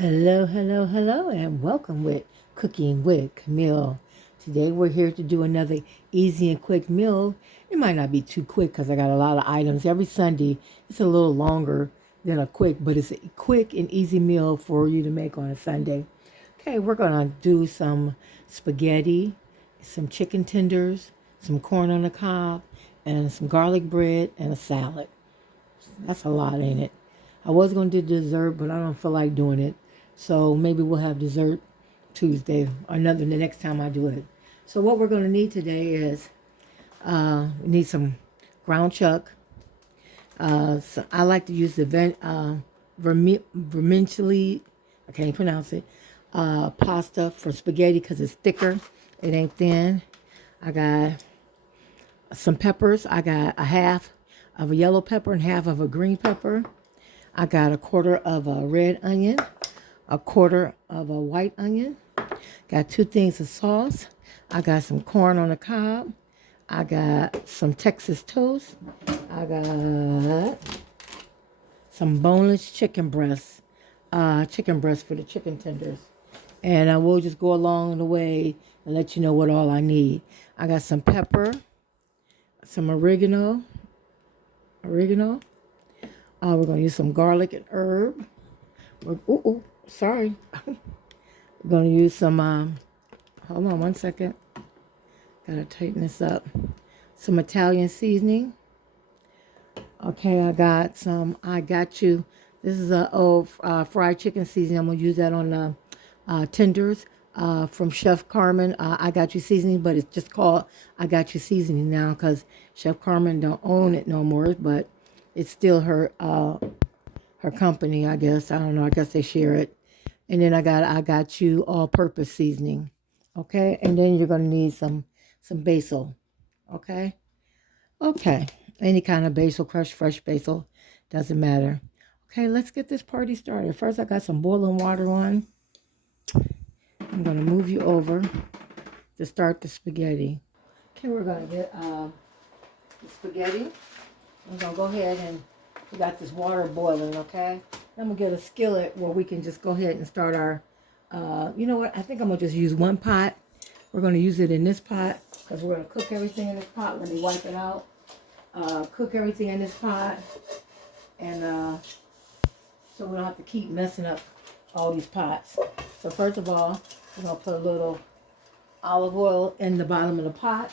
Hello, hello, hello, and welcome with Cooking with Camille. Today we're here to do another easy and quick meal. It might not be too quick because I got a lot of items. Every Sunday it's a little longer than a quick, but it's a quick and easy meal for you to make on a Sunday. Okay, we're going to do some spaghetti, some chicken tenders, some corn on the cob, and some garlic bread and a salad. That's a lot, ain't it? I was going to do dessert, but I don't feel like doing it. So maybe we'll have dessert Tuesday or another the next time I do it. So what we're going to need today is we need some ground chuck. So I like to use the vermicelli, I can't pronounce it, pasta for spaghetti because it's thicker. It ain't thin. I got some peppers. I got a half of a yellow pepper and half of a green pepper. I got a quarter of a red onion, a quarter of a white onion. Got 2 things of sauce. I got some corn on the cob. I got some Texas toast. I got some boneless chicken breasts. Chicken breast for the chicken tenders. And I will just go along the way and let you know what all I need. I got some pepper, some oregano. We're going to use some garlic and herb. Sorry. We're going to use some, hold on one second. Got to tighten this up. Some Italian seasoning. Okay, I got you. This is a fried chicken seasoning. I'm going to use that on the tenders from Chef Carmen. I got you seasoning, but it's just called I got you seasoning now because Chef Carmen don't own it no more, but it's still her company, I guess. I don't know. I guess they share it. And then I got you all-purpose seasoning. Okay? And then you're going to need some basil. Okay? Okay. Any kind of basil, crushed fresh basil, doesn't matter. Okay, let's get this party started. First, I got some boiling water on. I'm going to move you over to start the spaghetti. Okay, we're going to get the spaghetti. I'm going to go ahead and we got this water boiling, okay? I'm going to get a skillet where we can just go ahead and start our, you know what? I think I'm going to just use one pot. We're going to use it in this pot because we're going to cook everything in this pot. Let me wipe it out. Cook everything in this pot. And so we don't have to keep messing up all these pots. So first of all, we're going to put a little olive oil in the bottom of the pot.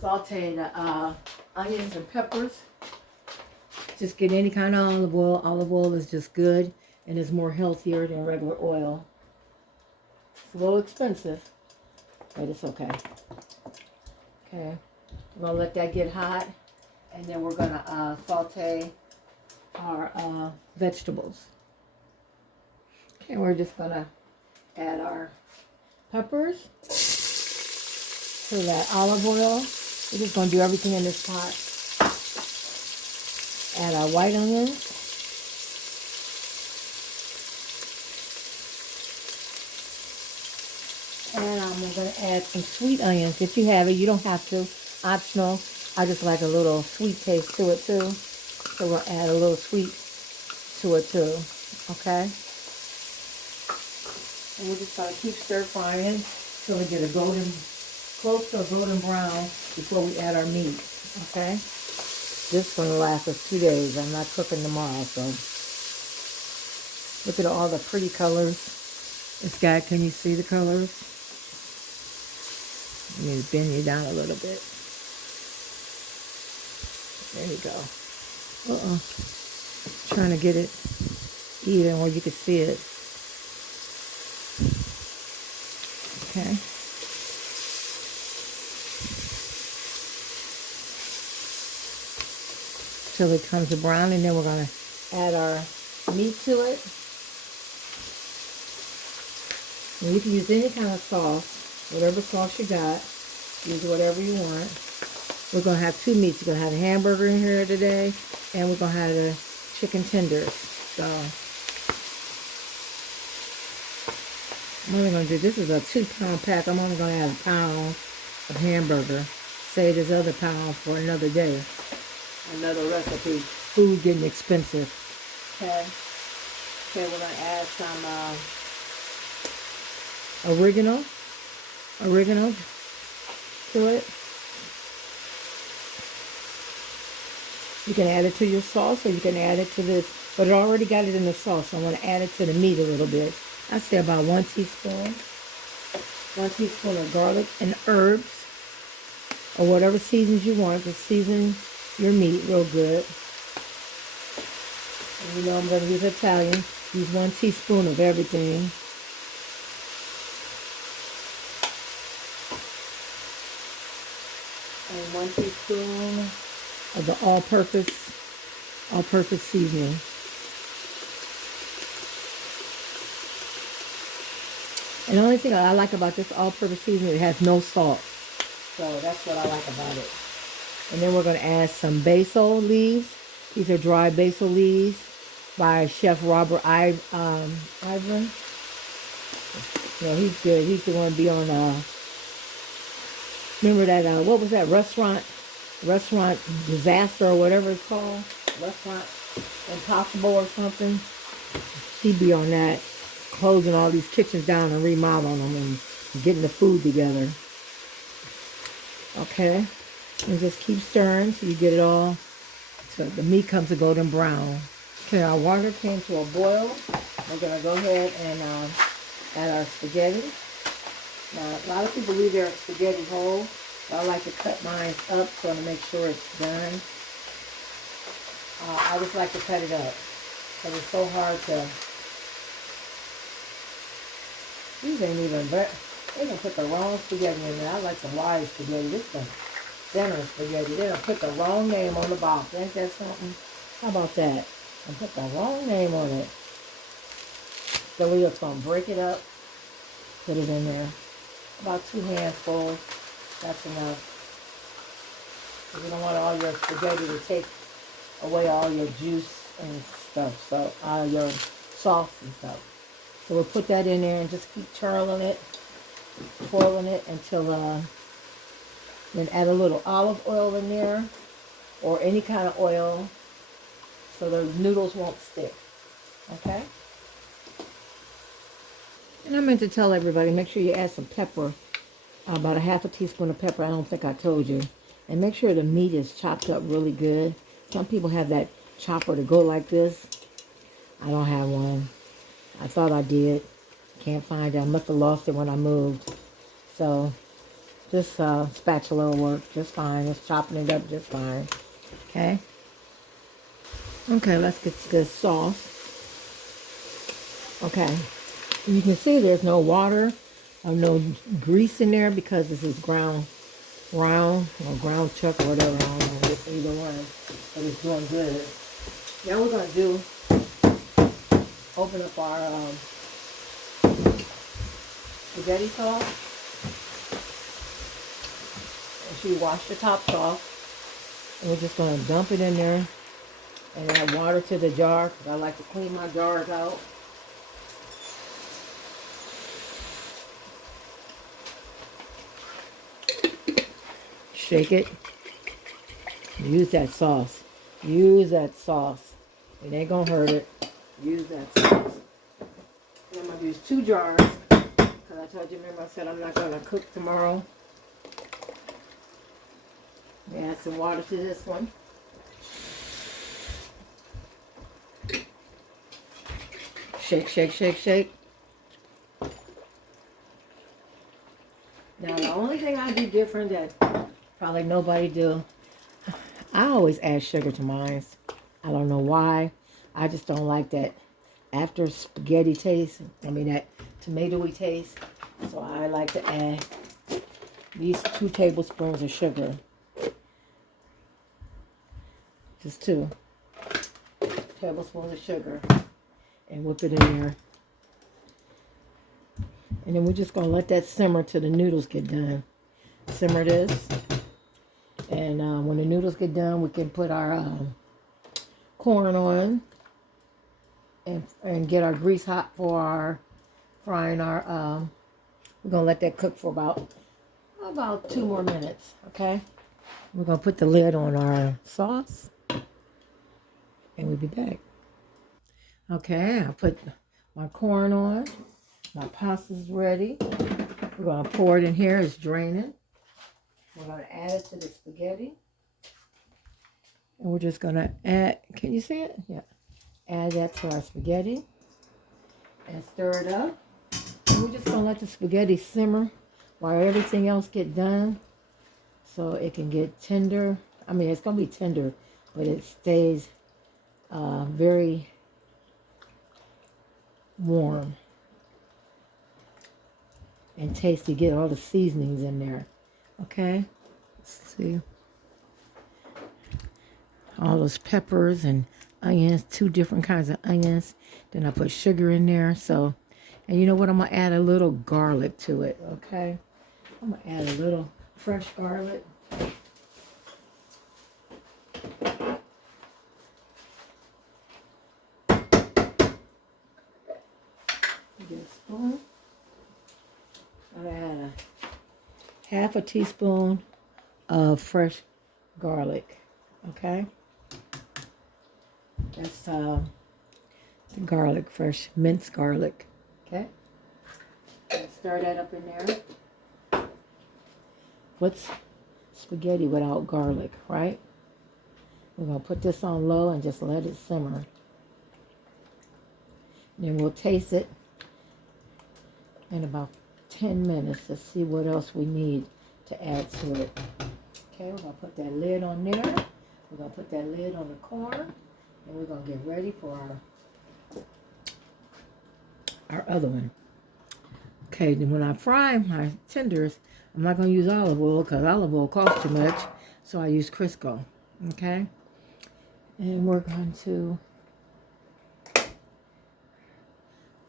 Saute the onions and peppers. Just get any kind of olive oil. Olive oil is just good and is more healthier than regular oil. It's a little expensive, but it's okay. Okay, we're gonna let that get hot, and then we're gonna saute our vegetables. Okay, we're just gonna add our peppers to that olive oil. We're just going to do everything in this pot. Add our white onions. And I'm going to add some sweet onions. If you have it, you don't have to. Optional. I just like a little sweet taste to it too. So we'll add a little sweet to it too. Okay? And we're just going to keep stir frying until we get a close to a golden brown before we add our meat, okay? This is going to last us 2 days. I'm not cooking tomorrow, so. Look at all the pretty colors it's got. Can you see the colors? Let me bend you down a little bit. There you go. Trying to get it even where you can see it. Okay. Till it comes to brown, and then we're going to add our meat to it. And you can use any kind of sauce, whatever sauce you got. Use whatever you want. We're going to have 2 meats. We're going to have a hamburger in here today, and we're going to have the chicken tenders. So I'm only going to do, this is a 2-pound pack. I'm only going to add a pound of hamburger. Save this other pound for another day. Another recipe. food getting expensive. Okay. Okay, we're gonna add some oregano to it. You can add it to your sauce, or you can add it to this, but it already got it in the sauce, so I'm going to add it to the meat a little bit. I say about 1 teaspoon. 1 teaspoon of garlic and herbs, or whatever seasons you want. Just season your meat real good. And you know I'm going to use Italian. Use 1 teaspoon of everything. And 1 teaspoon of the all-purpose seasoning. And the only thing I like about this all-purpose seasoning, it has no salt. So that's what I like about it. And then we're going to add some basil leaves. These are dried basil leaves by Chef Robert Ivan. You know, he's good. He's the one to be on, remember that, what was that restaurant disaster or whatever it's called? Restaurant Impossible or something. He'd be on that, closing all these kitchens down and remodeling them and getting the food together. Okay, and just keep stirring till you get it all, so the meat comes a golden brown. Okay, our water came to a boil. We're gonna go ahead and add our spaghetti. Now, a lot of people leave their spaghetti whole. I like to cut mine up so to make sure it's done. I just like to cut it up because it's so hard to. These ain't even. They're gonna put the wrong spaghetti in there. I like the wide spaghetti. This is thinner spaghetti. They're gonna put the wrong name on the box. Ain't that something? How about that? And put the wrong name on it. So we're just gonna break it up. Put it in there. About 2 handfuls. That's enough. You don't want all your spaghetti to take away all your juice and stuff. So all your sauce and stuff. So we'll put that in there and just keep twirling it until then add a little olive oil in there or any kind of oil so the noodles won't stick. Okay? And I meant to tell everybody, make sure you add some pepper. About a half a teaspoon of pepper. I don't think I told you. And make sure the meat is chopped up really good. Some people have that chopper to go like this. I don't have one. I thought I did. Can't find it. I must have lost it when I moved. So this spatula will work just fine. It's chopping it up just fine. Okay? Okay, let's get to this sauce. Okay. You can see there's no water. No grease in there because this is ground round or ground chuck or whatever. I don't know, it's either one, but it's doing good. Now we're gonna open up our spaghetti sauce. And she washed the tops off, and we're just gonna dump it in there and add water to the jar because I like to clean my jars out. Shake it. Use that sauce. Use that sauce. It ain't gonna hurt it. Use that sauce. And I'm gonna use 2 jars because I told you, remember I said I'm not gonna cook tomorrow. Add some water to this one. Shake, shake, shake, shake. Now the only thing I do different that probably nobody do, I always add sugar to mine. I don't know why. I just don't like that after spaghetti taste. I mean that tomatoey taste. So I like to add these 2 tablespoons of sugar. Just 2 tablespoons of sugar. And whip it in there. And then we're just going to let that simmer till the noodles get done. Simmer this. And when the noodles get done, we can put our corn on. And get our grease hot for our frying our... we're going to let that cook for about 2 more minutes. Okay? We're going to put the lid on our sauce. and we'll be back. Okay, I put my corn on. My pasta's ready. We're going to pour it in here. It's draining. We're going to add it to the spaghetti. And we're just going to add, can you see it? Yeah. Add that to our spaghetti and stir it up. And we're just going to let the spaghetti simmer while everything else get done so it can get tender. I mean, it's going to be tender, but it stays very warm and tasty. Get all the seasonings in there. Okay? Let's see. All those peppers and onions, 2 different kinds of onions. Then I put sugar in there. So, and you know what? I'm going to add a little garlic to it. Okay? I'm going to add a little fresh garlic. Get a spoon. I'm going to add a half a teaspoon of fresh garlic. Okay? That's the garlic, fresh minced garlic. Okay? Stir that up in there. What's spaghetti without garlic, right? We're going to put this on low and just let it simmer. Then we'll taste it in about 10 minutes to see what else we need to add to it. Okay, we're going to put that lid on there. We're going to put that lid on the corn. And we're going to get ready for our other one. Okay, then when I fry my tenders, I'm not going to use olive oil because olive oil costs too much. So I use Crisco. Okay? And we're going to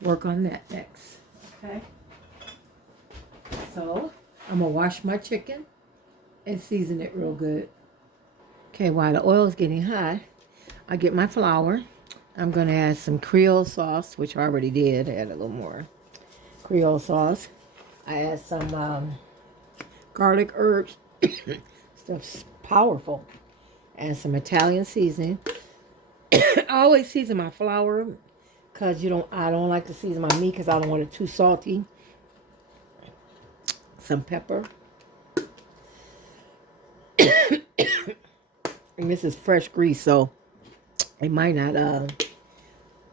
work on that next. Okay? So I'm going to wash my chicken and season it real good. Okay, while the oil is getting hot, I get my flour. I'm going to add some Creole sauce, which I already did. Add a little more Creole sauce. I add some garlic herbs. Stuff's powerful. And some Italian seasoning. I always season my flour because I don't like to season my meat because I don't want it too salty. Some pepper. And this is fresh grease, so it might not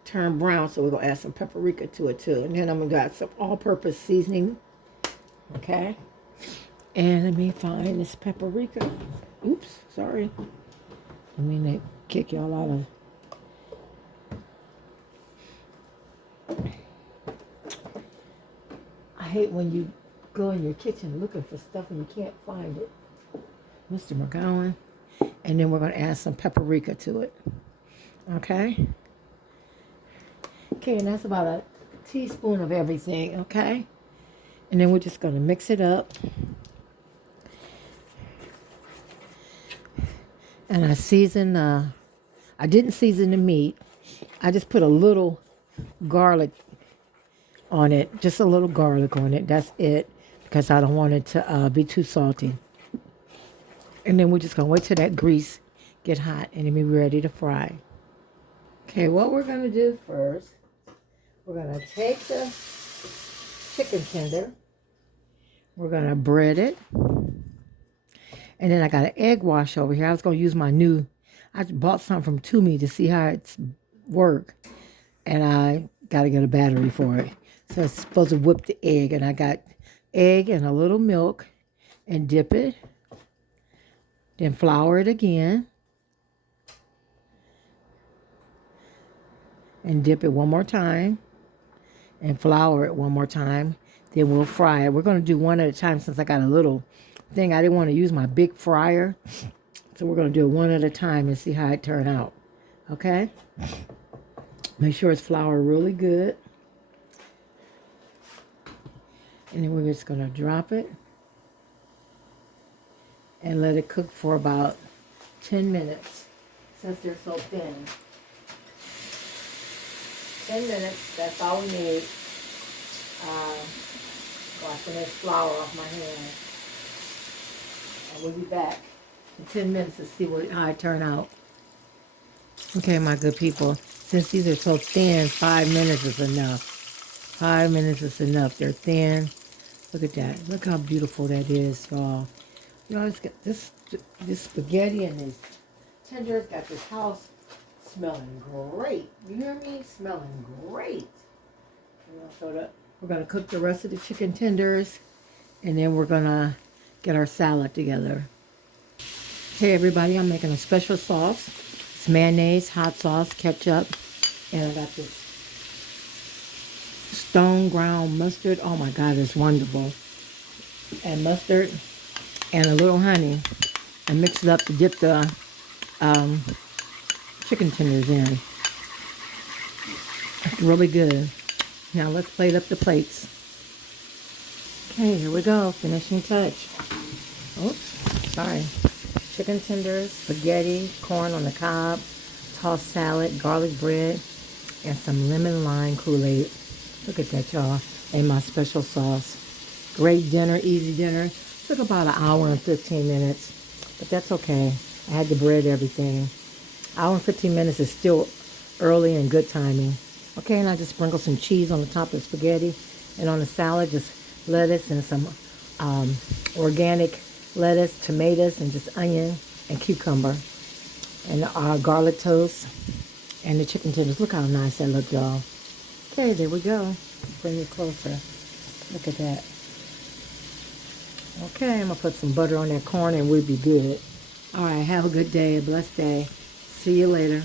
turn brown, so we're going to add some paprika to it too. And then I'm going to add some all-purpose seasoning. Okay. And let me find this paprika. Oops, sorry. I mean, they kick y'all out of... I hate when you go in your kitchen looking for stuff and you can't find it. Mr. McGowan. And then we're going to add some paprika to it. Okay? Okay, and that's about a teaspoon of everything, okay? And then we're just going to mix it up. And I didn't season the meat. I just put a little garlic on it. Just a little garlic on it. That's it. Because I don't want it to be too salty. And then we're just going to wait till that grease get hot and then be ready to fry. Okay, what we're going to do first, we're going to take the chicken tender. We're going to bread it. And then I got an egg wash over here. I was going to use I bought something from Toomey to see how it's work. And I got to get a battery for it. So it's supposed to whip the egg. And I got egg and a little milk and dip it. Then flour it again. And dip it one more time. And flour it one more time. Then we'll fry it. We're going to do one at a time since I got a little thing. I didn't want to use my big fryer. So we're going to do it one at a time and see how it turn out. Okay? Make sure it's floured really good. And then we're just going to drop it. And let it cook for about 10 minutes. Since they're so thin. 10 minutes, that's all we need. Washing this flour off my hand. And we'll be back in 10 minutes to see how it turn out. Okay, my good people. Since these are so thin, 5 minutes is enough. 5 minutes is enough. They're thin. Look at that. Look how beautiful that is, y'all. You know, it's got this spaghetti and these tenders got this house smelling great. You hear me? Smelling great. You know, so we're gonna cook the rest of the chicken tenders, and then we're gonna get our salad together. Hey everybody, I'm making a special sauce. It's mayonnaise, hot sauce, ketchup, and I got this stone ground mustard. Oh my God, it's wonderful. And mustard and a little honey, and mix it up to dip the um, chicken tenders in. It's really good. Now let's plate up the plates. Okay, here we go. Finishing touch. Oops, sorry. Chicken tenders, spaghetti, corn on the cob, tossed salad, garlic bread, and some lemon lime kool-aid. Look at that, y'all. And my special sauce. Great dinner, easy dinner. Took about an hour and 15 minutes, but that's okay. I had to bread everything. Hour and 15 minutes is still early and good timing. Okay, and I just sprinkle some cheese on the top of the spaghetti, and on the salad, just lettuce and some organic lettuce, tomatoes, and just onion and cucumber, and garlic toast, and the chicken tenders. Look how nice that look, y'all. Okay, there we go. Bring it closer. Look at that. Okay, I'm gonna put some butter on that corn and we'll be good. All right, have a good day, a blessed day. See you later.